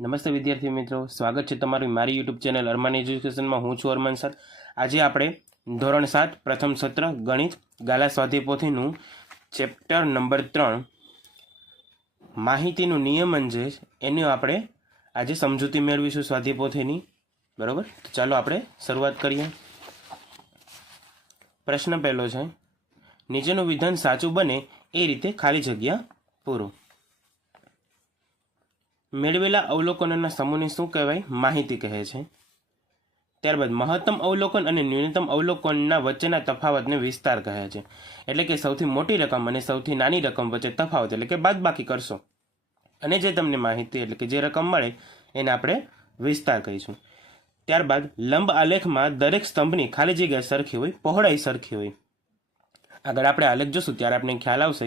નમસ્તે વિદ્યાર્થી મિત્રો, સ્વાગત છે તમારું મારી યુટ્યુબ ચેનલ અરમાન એજ્યુકેશનમાં. હું છું અરમાન સર. આજે આપણે ધોરણ 7 પ્રથમ સત્ર ગણિત ગાલા સ્વાધ્યાય પોથીનું ચેપ્ટર નંબર 3 માહિતીનું નિયમન છે એની આપણે આજે સમજૂતી મેળવીશું સ્વાધ્યાય પોથીની. બરાબર, તો ચાલો આપણે શરૂઆત કરીએ. પ્રશ્ન પહેલો છે, નીચેનું વિધાન સાચું બને એ રીતે ખાલી જગ્યા પૂરો. મેળવેલા અવલોકનોના સમૂહને શું કહેવાય? માહિતી કહે છે. ત્યારબાદ મહત્તમ અવલોકન અને ન્યૂનતમ અવલોકનના વચ્ચેના તફાવતને વિસ્તાર કહે છે. એટલે કે સૌથી મોટી રકમ અને સૌથી નાની રકમ વચ્ચે તફાવત એટલે કે બાદબાકી કરશો અને જે તમને માહિતી એટલે કે જે રકમ મળે એને આપણે વિસ્તાર કહીશું. ત્યારબાદ લંબ આલેખમાં દરેક સ્તંભની ખાલી જગ્યા સરખી હોય, પહોળાઈ સરખી હોય. આગળ આપણે આલેખ જોશું ત્યારે આપણે ખ્યાલ આવશે,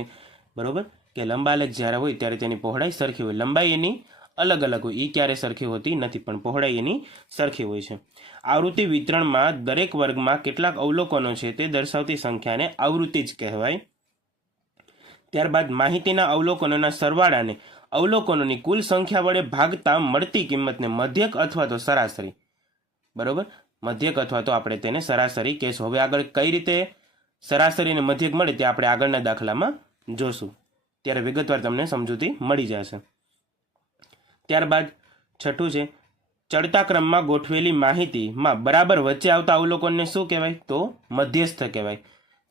બરોબર, કે લંબાલેખ જ્યારે હોય ત્યારે તેની પહોળાઈ સરખી હોય. લંબાઈ એની અલગ અલગ હોય, એ ક્યારે સરખી હોતી નથી, પણ પહોળાઈ એની સરખી હોય છે. આવૃત્તિ વિતરણમાં દરેક વર્ગમાં કેટલાક અવલોકનો છે તે દર્શાવતી સંખ્યાને આવૃત્તિ જ કહેવાય. ત્યારબાદ માહિતીના અવલોકનોના સરવાળાને અવલોકનોની કુલ સંખ્યા વડે ભાગતા મળતી કિંમતને મધ્યક અથવા તો સરાસરી, બરોબર, મધ્યક અથવા તો આપણે તેને સરાસરી કહેશું. હવે આગળ કઈ રીતે સરાસરી અને મધ્યક મળે તે આપણે આગળના દાખલામાં જોશું, ત્યારે વિગતવાર તમને સમજૂતી મળી જશે. ત્યારબાદ છઠ્ઠું છે, ચડતા ક્રમમાં ગોઠવેલી માહિતીમાં બરાબર વચ્ચે આવતા અવલોકનને શું કહેવાય? તો મધ્યસ્થ કહેવાય.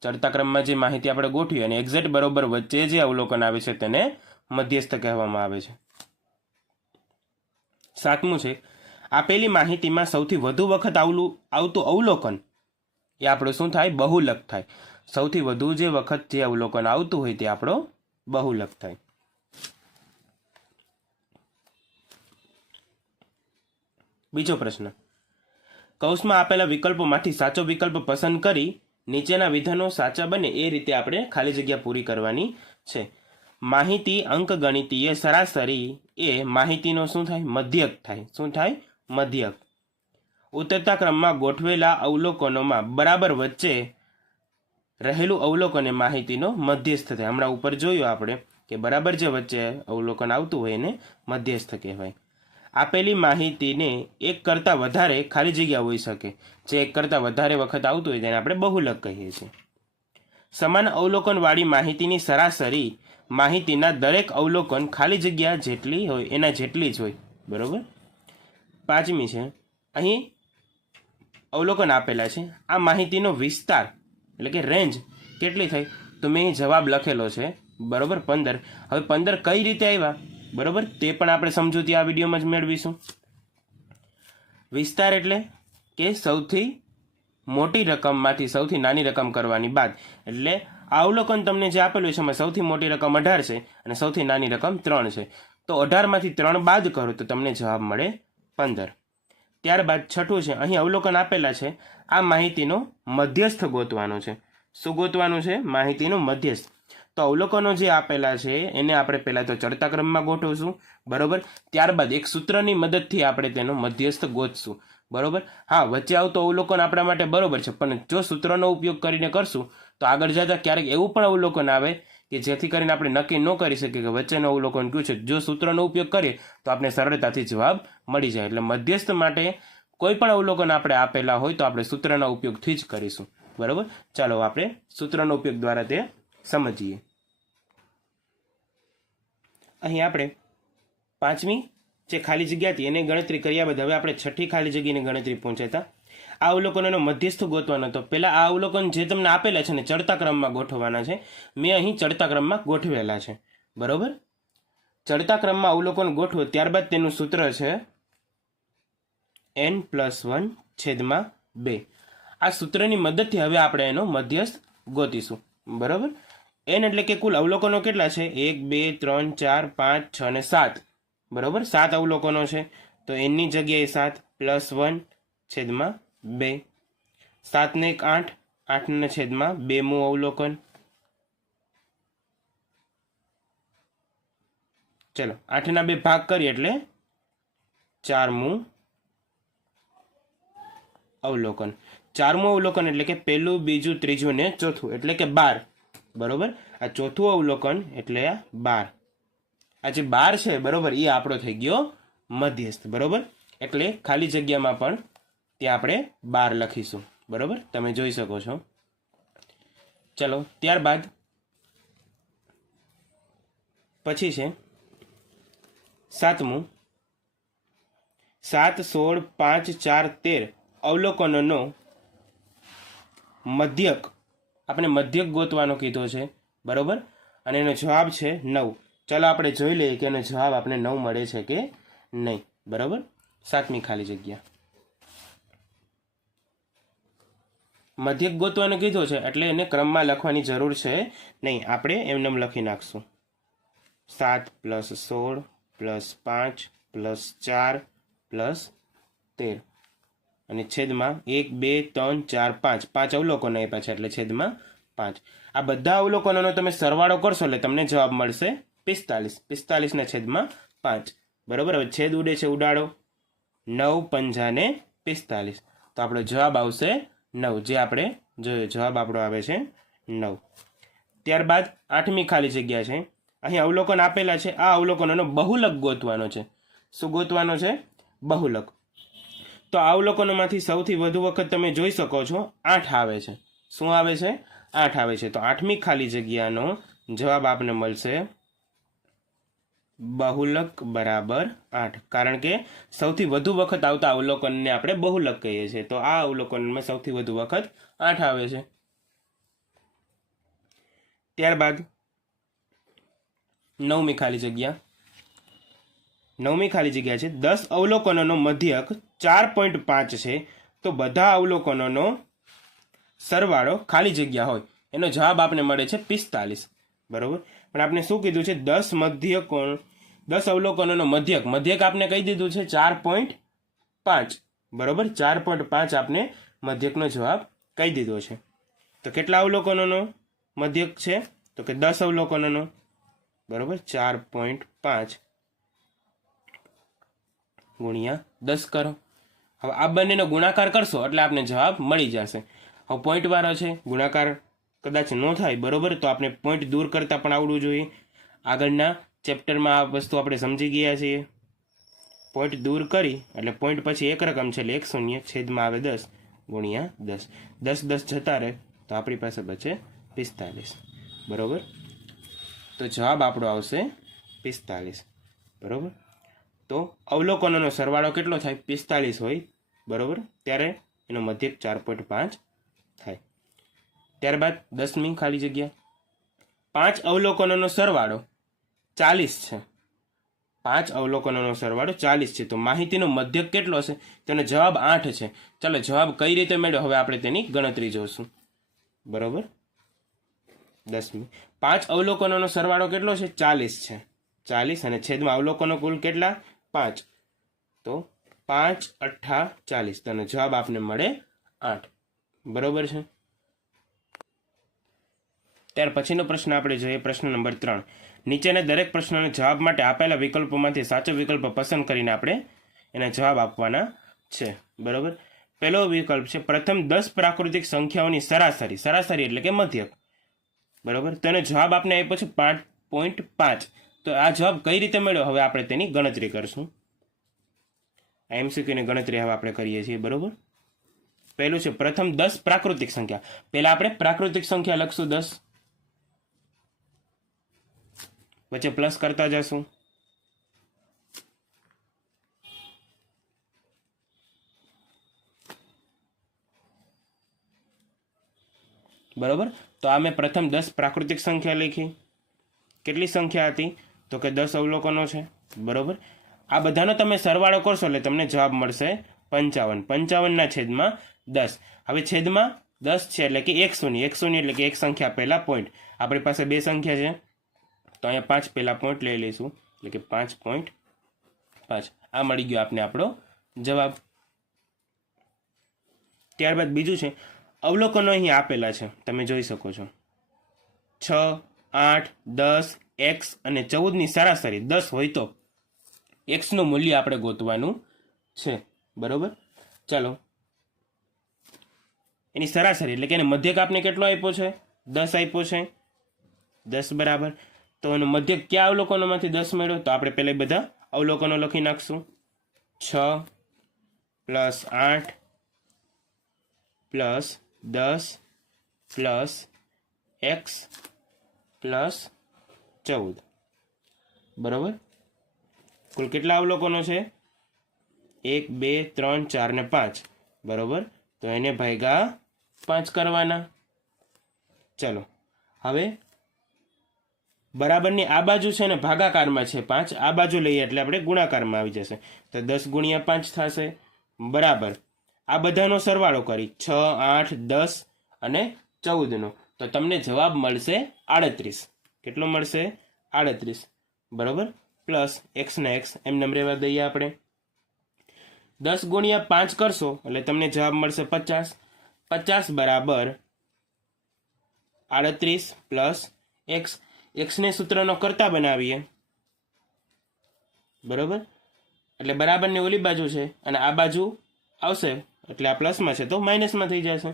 ચડતા ક્રમમાં જે માહિતી આપણે ગોઠવી અને એક્ઝેક્ટ બરોબર વચ્ચે જે અવલોકન આવે છે તેને મધ્યસ્થ કહેવામાં આવે છે. સાતમું છે, આપેલી માહિતીમાં સૌથી વધુ વખત આવતું અવલોકન એ આપણું શું થાય? બહુલક થાય. સૌથી વધુ જે વખત જે અવલોકન આવતું હોય તે આપણો બહુલક થાય. બીજો પ્રશ્ન, કૌંસમાં આપેલા વિકલ્પોમાંથી સાચો વિકલ્પ પસંદ કરી નીચેના વિધાનો સાચા બને એ રીતે આપણે ખાલી જગ્યા પૂરી કરવાની છે. માહિતી અંકગણિતીય સરાસરી એ માહિતીનો શું થાય? મધ્યક થાય. શું થાય? મધ્યક. ઉતરતા ક્રમમાં ગોઠવેલા અવલોકનોમાં બરાબર વચ્ચે રહેલું અવલોકન એ માહિતીનો મધ્યસ્થ થાય. હમણાં ઉપર જોયું આપણે કે બરાબર જે વચ્ચે અવલોકન આવતું હોય એને મધ્યસ્થ કહેવાય. આપેલી માહિતીને એક કરતાં વધારે ખાલી જગ્યા હોઈ શકે, જે એક કરતાં વધારે વખત આવતું હોય તેને આપણે બહુલક કહીએ છીએ. સમાન અવલોકનવાળી માહિતીની સરાસરી માહિતીના દરેક અવલોકન ખાલી જગ્યા જેટલી હોય એના જેટલી જ હોય, બરોબર. પાંચમી છે, અહીં અવલોકન આપેલા છે, આ માહિતીનો વિસ્તાર એટલે કે રેન્જ કેટલી થઈ? તો મેં અહીં જવાબ લખેલો છે, બરોબર, 15. હવે 15 કઈ રીતે આવ્યા, બરોબર, તે પણ આપણે સમજૂતી આ વિડીયોમાં જ મેળવીશું. વિસ્તાર એટલે કે સૌથી મોટી રકમમાંથી સૌથી નાની રકમ કરવાની બાદ. એટલે આ અવલોકન તમને જે આપેલું છે એમાં સૌથી મોટી રકમ 18 છે અને સૌથી નાની રકમ 3 છે. તો 18માંથી 3 બાદ કરો તો તમને જવાબ મળે 15. ત્યારબાદ છઠ્ઠું છે, અહીં અવલોકન આપેલા છે, આ માહિતીનો મધ્યસ્થ ગોતવાનો છે. શું ગોતવાનું છે? માહિતીનો મધ્યસ્થ. તો અવલોકનો જે આપેલા છે એને આપણે પહેલાં તો ચડતા ક્રમમાં ગોઠવશું, બરોબર. ત્યારબાદ એક સૂત્રની મદદથી આપણે તેનો મધ્યસ્થ ગોતશું, બરોબર. હા, વચ્ચે આવતો અવલોકન આપણા માટે બરોબર છે, પણ જો સૂત્રનો ઉપયોગ કરીને કરશું તો આગળ જતાં ક્યારેક એવું પણ અવલોકન આવે કે જેથી કરીને આપણે નક્કી ન કરી શકીએ કે વચ્ચેનું અવલોકન કયું છે. જો સૂત્રનો ઉપયોગ કરીએ તો આપણે સરળતાથી જવાબ મળી જાય. એટલે મધ્યસ્થ માટે કોઈ પણ અવલોકન આપણે આપેલા હોય તો આપણે સૂત્રના ઉપયોગથી જ કરીશું, બરોબર. ચાલો આપણે સૂત્રનો ઉપયોગ દ્વારા તે સમજીએ. અહીં આપણે પાંચમી જે ખાલી જગ્યા હતી એને ગણતરી કર્યા બાદ હવે આપણે છઠ્ઠી ખાલી જગ્યાની ગણતરી પહોંચ્યા. આ અવલોકનોનો મધ્યસ્થ ગોતવાનો હતો. પહેલાં આ અવલોકન જે તમને આપેલા છે ને ચડતા ક્રમમાં ગોઠવવાના છે. મેં અહીં ચડતા ક્રમમાં ગોઠવેલા છે, બરોબર. ચડતા ક્રમમાં અવલોકન ગોઠવો ત્યારબાદ તેનું સૂત્ર છે n+1/2. આ સૂત્રની મદદથી હવે આપણે એનો મધ્યસ્થ ગોતીશું, બરોબર. n એટલે કે કુલ અવલોકનો કેટલા છે? 1 2 3 4 5 6 અને 7, બરોબર. 7 અવલોકનો છે તો એની જગ્યાએ 7+1/2. 7 ને 1 8, 8/2 અવલોકન. ચલો 8ના 2 ભાગ કરીએ એટલે 4મું અવલોકન. 4મું અવલોકન એટલે કે પહેલું, બીજું, ત્રીજું ને ચોથું એટલે કે 12, બરોબર. આ ચોથું અવલોકન એટલે આ 12. આ જે 12 છે, બરોબર, એ આપણો થઈ ગયો મધ્યસ્થ, બરોબર. એટલે ખાલી જગ્યામાં પણ ત્યાં આપણે 12 લખીશું, બરોબર. તમે જોઈ શકો છો. ચલો ત્યારબાદ પછી છે 7મું, 7, 16, 5, 4, 13 અવલોકનોનો મધ્યક, આપણે મધ્યક ગોતવાનો કીધો છે, બરોબર. અને એનો જવાબ છે 9. ચાલો આપણે જોઈ લઈએ કે એનો જવાબ આપણે 9 મળે છે કે નહીં, બરોબર. 7મી ખાલી જગ્યા મધ્યક ગોતવાનો કીધો છે એટલે એને ક્રમમાં લખવાની જરૂર છે નહીં, આપણે એમને લખી નાખશું. 7 + 16 + 5 + 4 + 13 અને છેદમાં 1, 2, 3, 4, 5 5 અવલોકનો આપ્યા છે એટલે છેદમાં 5. આ બધા અવલોકનોનો તમે સરવાળો કરશો એટલે તમને જવાબ મળશે 45. 45 ના છેદમાં 5, બરોબર. હવે છેદ ઉડે છે, ઉડાડો. 9 પંજાને 45, તો આપણો જવાબ આવશે 9, જે આપણે જોયો. જવાબ આપણો આવે છે 9. ત્યારબાદ 8મી ખાલી જગ્યા છે. અહીં અવલોકન આપેલા છે, આ અવલોકનોનો બહુલક ગોતવાનો છે. શું ગોતવાનો છે? બહુલક. તો આ અવલોકનોમાંથી સૌથી વધુ વખત તમે જોઈ શકો છો 8 આવે છે. શું આવે છે? 8 આવે છે. તો 8મી ખાલી જગ્યાનો જવાબ આપને મળશે બહુલક બરાબર 8, કારણ કે સૌથી વધુ વખત આવતા અવલોકનને આપણે બહુલક કહીએ છીએ. તો આ અવલોકનમાં સૌથી વધુ વખત 8 આવે છે. ત્યારબાદ 9મી ખાલી જગ્યા. 9મી ખાલી જગ્યા છે 10 અવલોકનોનો મધ્યક 4.5 છે, તો બધા અવલોકનોનો સરવાળો ખાલી જગ્યા હોય એનો જવાબ આપણે મળે છે 45, બરોબર. પણ આપણે શું કીધું છે? 10 અવલોકનોનો મધ્યક, મધ્યક આપણે કહી દીધું છે 4.5, બરોબર. 4.5 આપણે મધ્યકનો જવાબ કહી દીધો છે. તો કેટલા અવલોકનોનો મધ્યક છે? તો કે 10 અવલોકનોનો, બરોબર. 4.5 ગુણ્યા 10 કરો. હવે આ બંનેનો ગુણાકાર કરશો એટલે આપણે જવાબ મળી જશે. હવે પોઈન્ટ વાળો છે, ગુણાકાર કદાચ ન થાય, બરોબર. તો આપણે પોઈન્ટ દૂર કરતા પણ આવડવું જોઈએ. આગળના ચેપ્ટરમાં આ વસ્તુ આપણે સમજી ગયા છીએ. પોઈન્ટ દૂર કરી એટલે પોઈન્ટ પછી એક રકમ છે એટલે 1 શૂન્ય, છેદમાં આવે 10 ગુણ્યા 10. 10 10 જતા રહે તો આપણી પાસે બચે 45, બરોબર. તો જવાબ આપણો આવશે 45, બરોબર. તો અવલોકનોનો સરવાળો કેટલો થાય? 45 હોય, બરોબર. ત્યારે એનો મધ્યક 4.5 થાય. ત્યારબાદ 10મી ખાલી જગ્યા. 5 અવલોકનોનો સરવાળો 40 છે. 5 અવલોકનોનો સરવાળો 40 છે. તો માહિતીનો મધ્યક કેટલો હશે? તેનો જવાબ 8 છે. ચાલો જવાબ કઈ રીતે મેળવ્યો હવે આપણે તેની ગણતરી જોઈશું, બરોબર. 10મી 5 અવલોકનોનો સરવાળો કેટલો છે? 40 છે. 40 અને છેદમાં અવલોકનો કુલ કેટલા? 5. તો 5 8 40, તેનો જવાબ આપને મળે 8, બરોબર છે. ત્યાર પછીનો પ્રશ્ન આપણે જોઈએ, પ્રશ્ન નંબર 3. નીચેના દરેક પ્રશ્નના જવાબ માટે આપેલા વિકલ્પોમાંથી સાચો વિકલ્પ પસંદ કરીને આપણે એના જવાબ આપવાના છે, બરોબર. પહેલો વિકલ્પ છે પ્રથમ 10 પ્રાકૃતિક સંખ્યાઓની સરાસરી. સરાસરી એટલે કે મધ્યક, બરોબર. તો એનો જવાબ આપણે આપ્યો છે 5.5. તો આ જવાબ કઈ રીતે મળ્યો? હવે આપણે તેની ગણતરી કરશું. એમસીક્યુની ગણતરી હવે આપણે કરીએ છીએ, બરોબર. પહેલું છે પ્રથમ 10 પ્રાકૃતિક સંખ્યા. પહેલા આપણે પ્રાકૃતિક સંખ્યા લખશું 10, વચ્ચે પ્લસ કરતા જશું. બરોબર. તો આ મેં પ્રથમ 10 પ્રાકૃતિક સંખ્યા લખી. કેટલી સંખ્યા હતી? તો કે 10 અવલોકનો છે, બરોબર. આ બધાનો તમે સરવાળો કરશો એટલે તમને જવાબ મળશે 55. 55 ના છેદમાં 10. હવે છેદમાં 10 છે એટલે કે 1 શૂન્ય. 1 શૂન્ય એટલે કે એક સંખ્યા પહેલા પોઈન્ટ. આપણી પાસે બે સંખ્યા છે તો અહીંયા 5 પહેલા પોઈન્ટ લઈ લઈશું એટલે કે 5.5. આ મળી ગયો આપને આપણો જવાબ. ત્યારબાદ બીજું છે અવલોકનો અહીં આપેલા છે, તમે જોઈ શકો છો. 6, 8, 10, x અને 14ની સરાસરી 10 હોય તો x નું મૂલ્ય આપણે ગોતવાનું છે, બરોબર. ચાલો એની સરાસરી એટલે કે એને મધ્યક આપને કેટલો આપ્યો છે? 10 આપ્યો છે. 10 બરાબર. તો એનો મધ્યક કયા અવલોકનોમાંથી 10 મેળવ્યો? તો આપણે પહેલા બધા અવલોકનો લખી નાખશું. 6 plus 8 plus 10 plus x plus 14. બરાબર. કુલ કેટલા અવલોકનો છે? 1 2 3 4 ને 5. બરાબર. તો એને ભાગ્યા 5 કરવાના. ચલો હવે બરાબરની આ બાજુ છે ને ભાગાકારમાં છે 5, આ બાજુ લઈએ એટલે આપણે ગુણાકારમાં આવી જશે. તો 10 ગુણ્યા 5 થશે. બરાબર. આ બધાનો સરવાળો કરી 6 8 10 અને 14નો, તો તમને જવાબ મળશે 38. કેટલો મળશે? 38. બરાબર. પ્લસ x ને x એમને રહેવા દઈએ આપણે. 10 ગુણ્યા 5 કરશો એટલે તમને જવાબ મળશે 50. 50 બરાબર 38 પ્લસ x. એક્સને સૂત્રનો કરતા બનાવીએ. બરાબર. એટલે બરાબરની ઓલી બાજુ છે અને આ બાજુ આવશે એટલે આ પ્લસમાં છે તો માઇનસમાં થઈ જશે.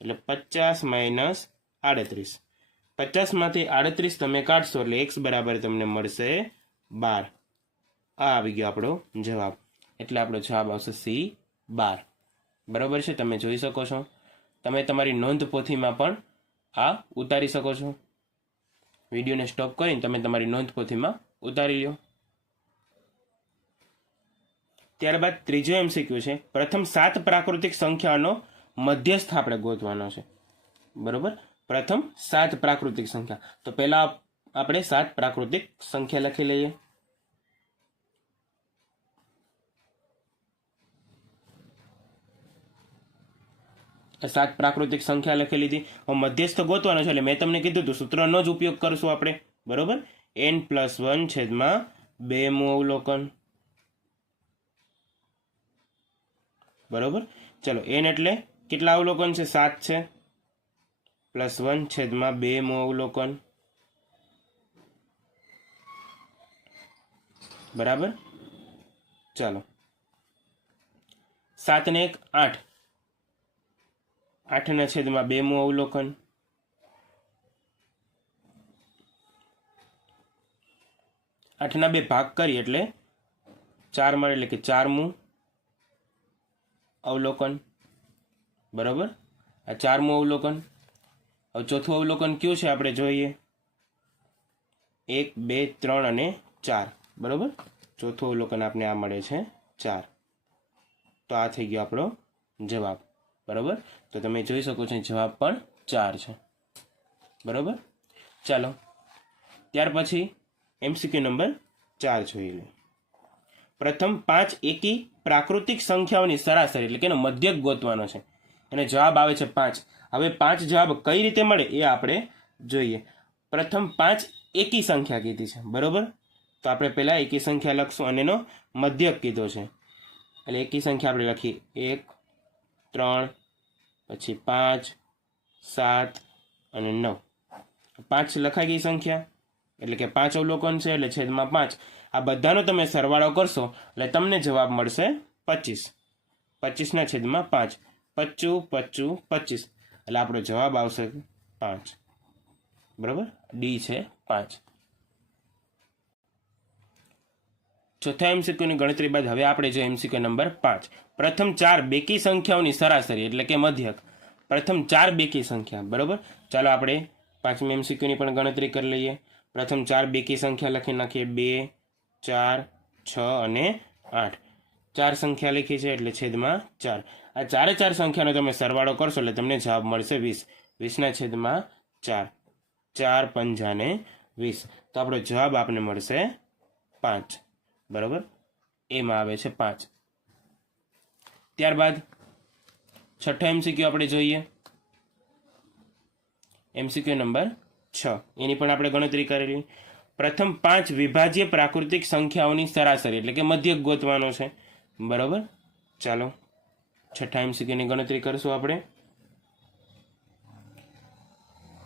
એટલે 50 માઇનસ 38. 50માંથી 38 તમે કાઢશો એટલે x બરાબર તમને મળશે 12. આ આવી ગયો આપણો જવાબ. એટલે આપણો જવાબ આવશે C12. બરાબર છે. તમે જોઈ શકો છો. તમે તમારી નોંધ પોથીમાં પણ આ ઉતારી શકો છો. વિડીયોને સ્ટોપ કરીને તમે તમારી નોંધ પોથીમાં ઉતારી લો. ત્યારબાદ ત્રીજો MCQ છે. પ્રથમ 7 પ્રાકૃતિક સંખ્યાનો મધ્યસ્થ આપણે ગોતવાનો છે. બરોબર. પ્રથમ 7 પ્રાકૃતિક સંખ્યા. તો પહેલા આપણે 7 પ્રાકૃતિક સંખ્યા લખી લઈએ. સાત પ્રાકૃતિક સંખ્યા લખી લીધી. હવે મધ્યસ્થ ગોતવાનો છે એટલે મેં તમને કીધું હતું સૂત્રનો જ ઉપયોગ કરશું આપણે. બરોબર. n+1 છેદમાં 2 મું અવલોકન. બરોબર. ચલો n એટલે કેટલા અવલોકન છે? 7 છે. +1 છેદમાં 2 મું અવલોકન. બરાબર. ચાલો 7 ને 1 8. 8 ના છેદમાં 2 મું અવલોકન. 8 ના 2 ભાગ કરી એટલે 4 મળે એટલે કે 4 મું અવલોકન. બરાબર. આ 4 મું અવલોકન. હવે ચોથું અવલોકન કયું છે આપણે જોઈએ. 1 2 3 અને 4. બરાબર. ચોથું અવલોકન આપણે આ મળે છે 4. તો આ થઈ ગયો આપણો જવાબ. બરાબર. તો તમે જોઈ શકો છો જવાબ પણ 4 છે. બરાબર. ચાલો ત્યાર પછી MCQ નંબર 4 જોઈ લે. પ્રથમ 5 એકી પ્રાકૃતિક સંખ્યાઓની સરાસરી એટલે કે એનો મધ્યક ગોતવાનો છે અને જવાબ આવે છે 5. હવે 5 જવાબ કઈ રીતે મળે એ આપણે જોઈએ. પ્રથમ 5 એકી સંખ્યા કીધી છે. બરોબર. તો આપણે પહેલા એકી સંખ્યા લખશું અને એનો મધ્યક કીધો છે એટલે એકી સંખ્યા આપણે લખીએ 1 3 પછી 5 7 અને 9. 5 લખાઈ ગઈ સંખ્યા એટલે કે 5 અવલોકન છે એટલે છેદમાં 5. આ બધાનો તમે સરવાળો કરશો એટલે તમને જવાબ મળશે 25. 25 ના છેદમાં 5. 25 25 25 એટલે આપણો જવાબ આવશે 5. બરાબર. ડી છે 5. ચોથા MCQ ની ગણતરી બાદ હવે આપણે જો MCQ નંબર 5. પ્રથમ 4 બેકી સંખ્યાઓની સરાસરી એટલે કે મધ્યક. પ્રથમ 4 બેકી સંખ્યા. બરોબર. ચાલો આપણે 5મી MCQ ની પણ ગણતરી કરી લઈએ. પ્રથમ 4 બેકી સંખ્યા લખી નાખીએ. 2 4 6 અને 8. 4 સંખ્યા લખી છે એટલે છેદમાં 4. આ 4 સંખ્યાનો તમે સરવાળો કરશો એટલે તમને જવાબ મળશે 20. 20 ના છેદમાં 4. 4 5 ને 20. તો આપણો જવાબ આપને મળશે 5. બરોબર. એમાં આવે છે 5. ત્યારબાદ છઠ્ઠો MCQ આપણે જોઈએ. MCQ number 6. એની પણ આપણે ગણતરી કરેલી. પ્રથમ 5 વિભાજ્ય પ્રાકૃતિક સંખ્યાઓની સરાસરી એટલે કે મધ્યક ગોતવાનો છે. બરોબર. ચાલો છઠ્ઠા MCQ ની ગણતરી કરશું આપણે.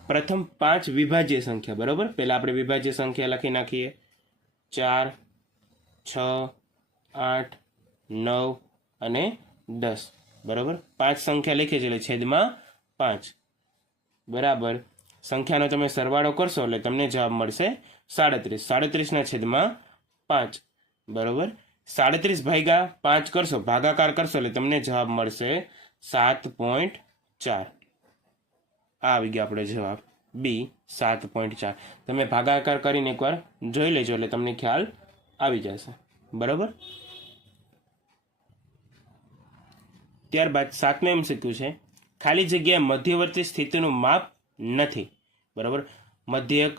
પ્રથમ 5 વિભાજ્ય સંખ્યા. બરોબર. પહેલા આપણે વિભાજ્ય સંખ્યા લખી નાખીએ. 4 6 8 9 અને 10. બરાબર. 5 સંખ્યા લખી છે એટલે છેદમાં 5. બરાબર. સંખ્યાનો તમે સરવાળો કરશો એટલે તમને જવાબ મળશે 37. 37 ના છેદમાં 5. બરાબર. 37 ભાગ્યા 5 કરશો, ભાગાકાર કરશો એટલે તમને જવાબ મળશે 7.4. આ આવી ગયા આપણે જવાબ બી 7.4. તમે ભાગાકાર કરીને એકવાર જોઈ લેજો એટલે તમને ખ્યાલ આવી જશે. બરાબર. ત્યારબાદ 7મું MCQ છે, ખાલી જગ્યાએ મધ્યવર્તી સ્થિતિનું માપ નથી. બરાબર. મધ્યક,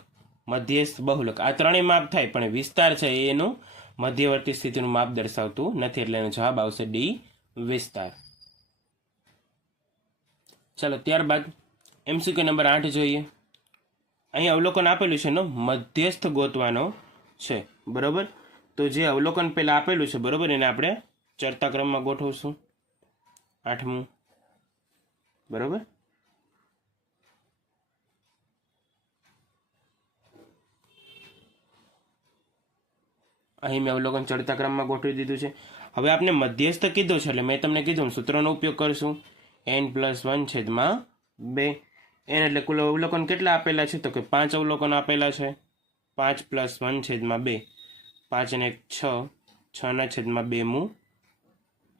મધ્યસ્થ, બહુલક આ ત્રણેય માપ થાય, પણ વિસ્તાર છે એનું મધ્યવર્તી સ્થિતિનું માપ દર્શાવતું નથી, એટલે એનો જવાબ આવશે ડી વિસ્તાર. ચાલો ત્યારબાદ MCQ નંબર 8 જોઈએ. અહીં અવલોકન આપેલું છે એનો મધ્યસ્થ ગોતવાનો છે. બરાબર. તો જે અવલોકન પહેલા આપેલું છે, બરાબર, એને આપણે ચડતા ક્રમમાં ગોઠવશું. 8મું. બરાબર. અહીં મેં અવલોકન ચડતા ક્રમમાં ગોઠવી દીધું છે. હવે આપણે મધ્યસ્થ કીધું છે એટલે મેં તમને કીધું સૂત્રનો ઉપયોગ કરશું. n+1/2. n એટલે કુલ અવલોકન કેટલા આપેલા છે? તો કે 5 અવલોકન આપેલા છે. 5+1/2. 5 અને 1 6. 6/2મું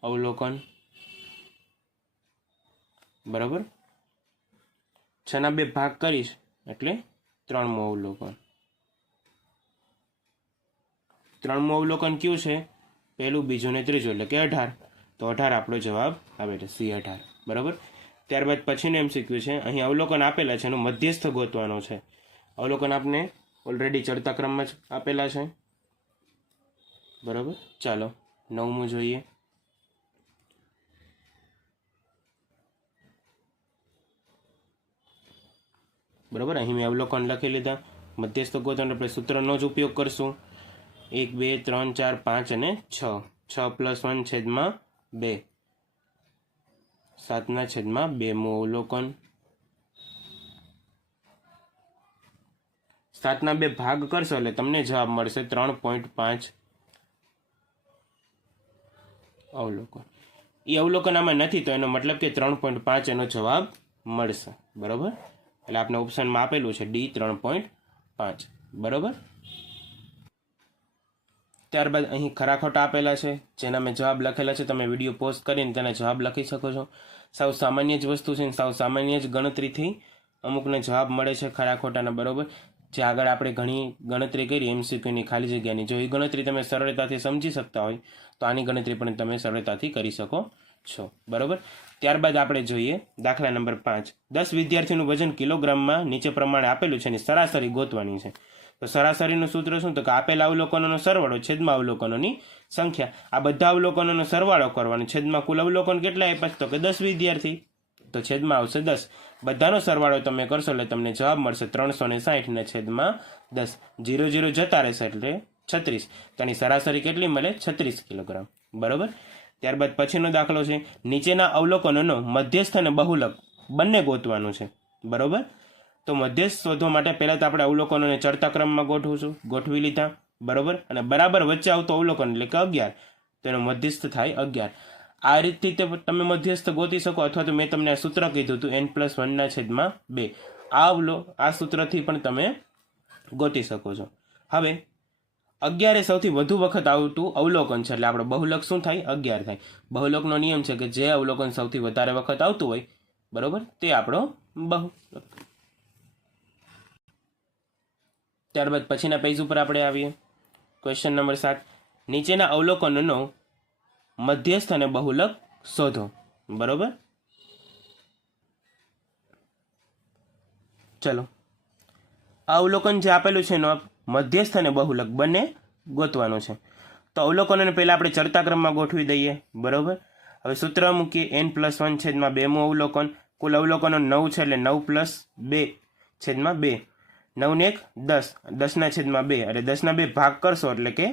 અવલોકન. બરાબર. 6/2 ભાગ કરીશ એટલે 3મું અવલોકન. 3મું અવલોકન કયું છે? પહેલું, બીજું ને ત્રીજું, એટલે કે 18. તો 18 આપણો જવાબ આવે છે, C18. બરાબર. ત્યારબાદ પછીનું MCQ છે, અહીં અવલોકન આપેલા છે, એનો મધ્યસ્થ ગોતવાનો છે. અવલોકન આપને ઓલરેડી ચડતા ક્રમમાં જ આપેલા છે. બરાબર. ચાલો 9મું જોઈએ. બરાબર. અહીં મેં અવલોકન લખી લીધા. મધ્યસ્થ ગોતવાનો આપણે સૂત્રનો જ ઉપયોગ કરશું. 1 2 3 4 5 અને 6. 6+1/2. 7/2મું અવલોકન. 7/2 ભાગ કરશો એટલે તમને જવાબ મળશે 3.5 અવલોકન. એ અવલોકન આમાં નથી, તો એનો મતલબ કે 3.5 એનો જવાબ મળશે. બરાબર. એટલે આપણે ઓપ્શનમાં આપેલું છે ડી 3.5. બરાબર. ત્યારબાદ અહીં ખરા ખોટા આપેલા છે, જેના મેં જવાબ લખેલા છે. તમે વિડીયો પોઝ કરીને તેના જવાબ લખી શકો છો. સાવ સામાન્ય જ વસ્તુ છે, સાવ સામાન્ય જ ગણતરીથી અમુકને જવાબ મળે છે ખરા ખોટાના. બરાબર. જે આગળ આપણે ઘણી ગણતરી કરી MCQની ખાલી જગ્યાની, જો એ ગણતરી તમે સરળતાથી સમજી શકતા હોય તો આની ગણતરી પણ તમે સરળતાથી કરી શકો છો. બરાબર. ત્યારબાદ આપણે જોઈએ દાખલા નંબર 5. 10 વિદ્યાર્થીનું વજન કિલોગ્રામમાં નીચે પ્રમાણે આપેલું છે અને સરાસરી ગોતવાની છે. તો સરાસરીનું સૂત્ર શું? તો કે આપેલા અવલોકનોનો સરવાળો છેદમાં અવલોકનોની સંખ્યા. આ બધા અવલોકનોનો સરવાળો કરવાનો. છેદમાં કુલ અવલોકન કેટલા આપ્યા? તો કે 10 વિદ્યાર્થી, તો છેદમાં આવશે 10. બધાનો સરવાળો તમે કરશો એટલે તમને જવાબ મળશે 360 ને છેદમાં 10. 0 0 જતા રહેશે એટલે 36. તેની સરાસરી કેટલી મળે? 36 કિલોગ્રામ. બરાબર. ત્યારબાદ પછીનો દાખલો છે, નીચેના અવલોકનોનો મધ્યસ્થ અને બહુલક બંને ગોતવાનું છે. બરાબર. તો મધ્યસ્થ શોધવા માટે પહેલાં તો આપણે અવલોકનોને ચડતા ક્રમમાં ગોઠવી લીધા. બરાબર. અને બરાબર વચ્ચે આવતો અવલોકન એટલે કે 11, તેનો મધ્યસ્થ થાય 11. આ રીતથી તમે મધ્યસ્થ ગોતી શકો, અથવા તો મેં તમને આ સૂત્ર કીધું હતું n+1/2. આ સૂત્રથી પણ તમે ગોતી શકો છો. હવે 11 એ સૌથી વધુ વખત આવતું અવલોકન છે, એટલે આપણો બહુલક શું થાય? 11 થાય. બહુલકનો નિયમ છે કે જે અવલોકન સૌથી વધારે વખત આવતું હોય, બરાબર, તે આપણો બહુલક. ત્યારબાદ પછીના પેજ ઉપર આપણે આવીએ. Question number 7. નીચેના અવલોકનોનો મધ્યસ્થ અને બહુલક શોધો. બરોબર. ચલો, આ અવલોકન જે આપેલું છે એનો મધ્યસ્થ અને બહુલક બંને ગોતવાનું છે. તો અવલોકનોને પહેલા આપણે ચડતા ક્રમમાં ગોઠવી દઈએ. બરોબર. હવે સૂત્ર મૂકીએ n+1/2મું અવલોકન. કુલ અવલોકનો 9 છે એટલે 9+2/2. 9 ને 1 10, 10/2 એટલે 10/2 ભાગ કરશો એટલે કે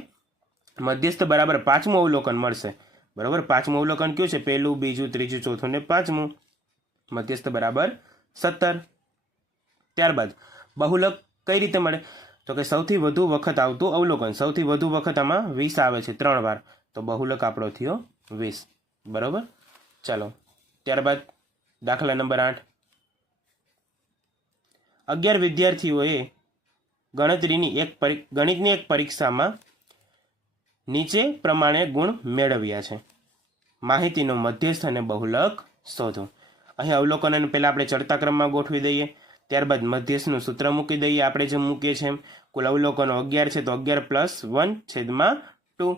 મધ્યસ્થ બરાબર 5મું અવલોકન મળશે. બરાબર. 5મું અવલોકન કયું છે? પહેલું, બીજું, ત્રીજું, ચોથું ને 5મું. મધ્યસ્થ બરાબર 17. ત્યારબાદ બહુલક કઈ રીતે મળે? તો કે સૌથી વધુ વખત આવતું અવલોકન. સૌથી વધુ વખત આમાં 20 આવે છે, 3 વાર. તો બહુલક આપણો થયો 20. બરાબર. ચાલો ત્યારબાદ દાખલા નંબર 8. 11 વિદ્યાર્થીઓએ ગણિતની એક પરીક્ષામાં નીચે પ્રમાણે ગુણ મેળવ્યા છે. માહિતીનો મધ્યસ્થ અને બહુલક શોધો. અહીં અવલોકનને પહેલાં આપણે ચડતા ક્રમમાં ગોઠવી દઈએ, ત્યારબાદ મધ્યસ્થનું સૂત્ર મૂકી દઈએ. આપણે જે મૂકીએ છીએ એમ કુલ અવલોકનો 11 છે, તો 11 + 1/2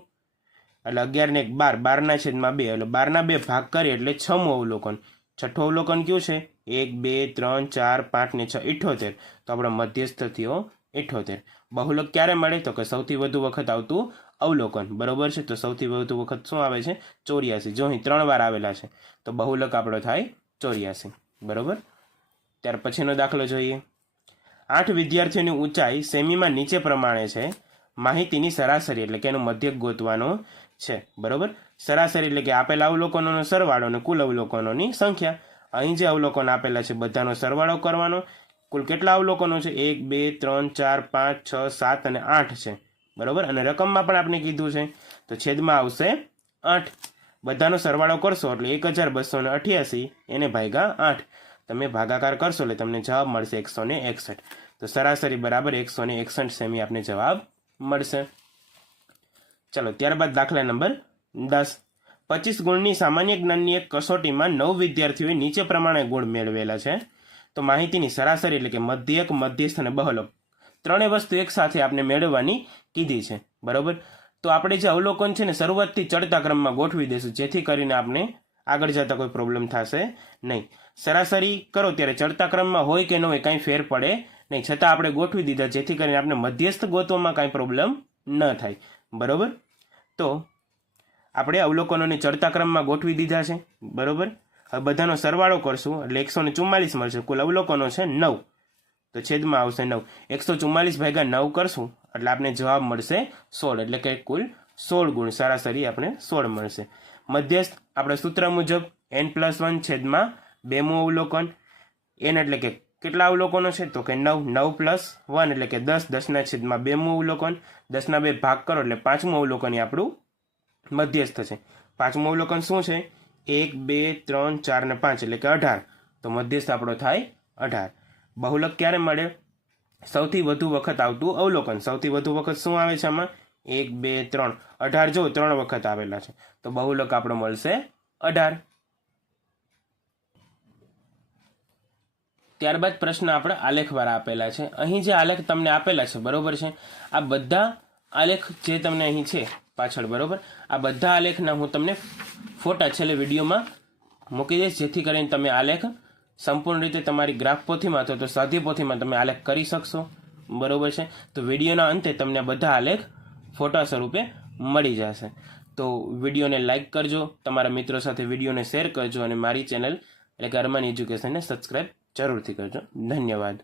એટલે 11 ને 1 12, 12/2 એટલે 12 ભાગ કરીએ એટલે 6મું અવલોકન. છઠ્ઠું અવલોકન કયું છે? 1 2 3 4 5 ને 6 78. તો આપણો મધ્યસ્થ થયો 78. બહુલક ક્યારે મળે? તો કે સૌથી વધુ વખત આવતું અવલોકન. બરોબર છે. તો સૌથી વધુ વખત શું આવે છે? 84. જો અહીં 3 વાર આવેલા છે તો બહુલક આપણો થાય 84. બરોબર. ત્યાર પછીનો દાખલો જોઈએ. 8 વિદ્યાર્થીઓની ઊંચાઈ સેમીમાં નીચે પ્રમાણે છે. માહિતીની સરાસરી એટલે કે એનો મધ્યક ગોતવાનો છે. બરોબર. સરાસરી એટલે કે આપેલા અવલોકનોનો સરવાળો અને કુલ અવલોકનોની સંખ્યા. અહીં જે અવલોકન આપેલા છે બધાનો સરવાળો કરવાનો. કુલ કેટલા અવલોકનો છે? 1 2 3 4 5 6 7 અને 8 છે. બરોબર. અને રકમમાં પણ આપણે કીધું છે તો છેદમાં આવશે 8. બધાનો સરવાળો કરશો એટલે 1288 એને ભાગ્યા 8. તમે ભાગાકાર કરશો એટલે તમને જવાબ મળશે 161. તો સરાસરી બરાબર 161 સેમી આપને જવાબ મળશે. ચલો ત્યારબાદ દાખલા નંબર 10. 25 ગુણની સામાન્ય જ્ઞાનની એક કસોટીમાં 9 વિદ્યાર્થીઓએ નીચે પ્રમાણે ગુણ મેળવેલા છે. તો માહિતીની સરાસરી એટલે કે મધ્યક, મધ્યસ્થ અને બહુલક ત્રણેય વસ્તુ એક સાથે આપણે મેળવવાની કીધી છે. બરોબર. તો આપણે જે અવલોકન છે ને શરૂઆતથી ચડતા ક્રમમાં ગોઠવી દઈશું, જેથી કરીને આપણે આગળ જતા કોઈ પ્રોબ્લેમ થશે નહીં. સરાસરી કરો ત્યારે ચડતા ક્રમમાં હોય કે ન હોય કાંઈ ફેર પડે નહીં, છતાં આપણે ગોઠવી દીધા જેથી કરીને આપણે મધ્યસ્થ ગોતવામાં કાંઈ પ્રોબ્લેમ ન થાય. બરોબર. તો આપણે અવલોકનોને ચડતા ક્રમમાં ગોઠવી દીધા છે. બરોબર. હવે બધાનો સરવાળો કરશું એટલે 144 મળશે. કુલ અવલોકનો છે 9, તો છેદમાં આવશે 9. 144 ભાગ્યા 9 કરશું એટલે આપણે જવાબ મળશે 16. એટલે કે કુલ 16 ગુણ, સરાસરી આપણે 16 મળશે. મધ્યસ્થ આપણે સૂત્ર મુજબ n+1 છેદમાં 2મું અવલોકન. n એટલે કે કેટલા અવલોકનો છે? તો કે 9. 9 + 1 એટલે કે 10. 10ના છેદમાં 2મું અવલોકન. 10ના 2 ભાગ કરો એટલે 5મું અવલોકન એ આપણું મધ્યસ્થ છે. 5મું અવલોકન શું છે? 1 2 3 4 ને 5 એટલે કે 18. તો મધ્યસ્થ આપણો થાય 18. બહુલક ક્યારે મળે? સૌથી વધુ વખત આવતું અવલોકન. સૌથી વધુ વખત શું આવે છે આમાં? 1 2 3 18 જો 3 વખત આવેલા છે તો બહુલક આપણો મળશે 18. ત્યારબાદ પ્રશ્ન આપણે આલેખવાળા આપેલા છે. અહીં જે આલેખ તમને આપેલા છે, બરોબર છે, આ બધા આલેખ જે તમને અહીં છે પાછળ, બરોબર, આ બધા આલેખના હું તમને ફોટા છેલ્લે વિડીયોમાં મૂકી દઈશ, જેથી કરીને તમે આલેખ સંપૂર્ણ રીતે તમારી ગ્રાફ પોથીમાં અથવા તો સ્વાધ્યાય પોથીમાં તમે આલેખ કરી શકશો. બરોબર છે. તો વિડીયોના અંતે તમને બધા આલેખ ફોટા સ્વરૂપે મળી જશે. તો વિડીયોને લાઇક કરજો, તમારા મિત્રો સાથે વિડીયોને શેર કરજો અને મારી ચેનલ એટલે કે અરમાન એજ્યુકેશનને સબસ્ક્રાઈબ જરૂરથી કરજો. ધન્યવાદ.